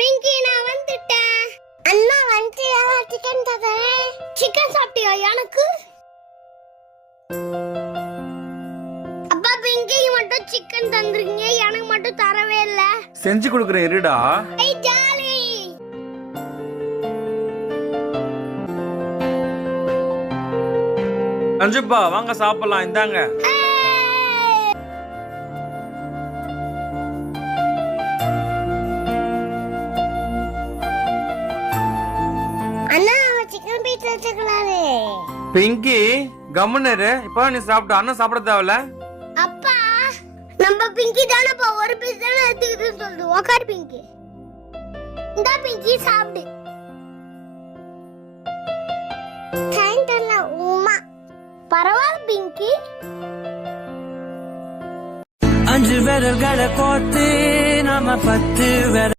பிங்கி நான் வந்துட்டேன். அண்ணா வந்து சிக்கன் தரேன். சிக்கன் சாப்பிட்டியா? எனக்கு அப்பா பிங்கி மட்டும் சிக்கன் தந்துருக்கீங்க, எனக்கு மட்டும் தரவே இல்ல. செஞ்சு கொடுக்குறேன் இருடா. ஜாலி. அஞ்சுப்பா வாங்க சாப்பிடலாம், இந்தாங்க. அண்ணா சிக்கன் பீஸ் வச்சுக்கலாரு. பிங்கி கம்முனரு, இப்ப நீ சாப்பிட்டு அண்ணன் சாப்பிட தேவையில்ல. அப்பா நம்ம பிங்கி தானேப்பா ஒரு பீஸ் தானே எடுத்துக்கிட்டுன்னு சொல்லுது. உக்கார் பிங்கி. இந்த பிங்கி சாப்பிடு. தேங்க்ல உமா பரவாயில்ல பிங்கி. 5 விரல்களை கோர்த்து நாம 10 விரல்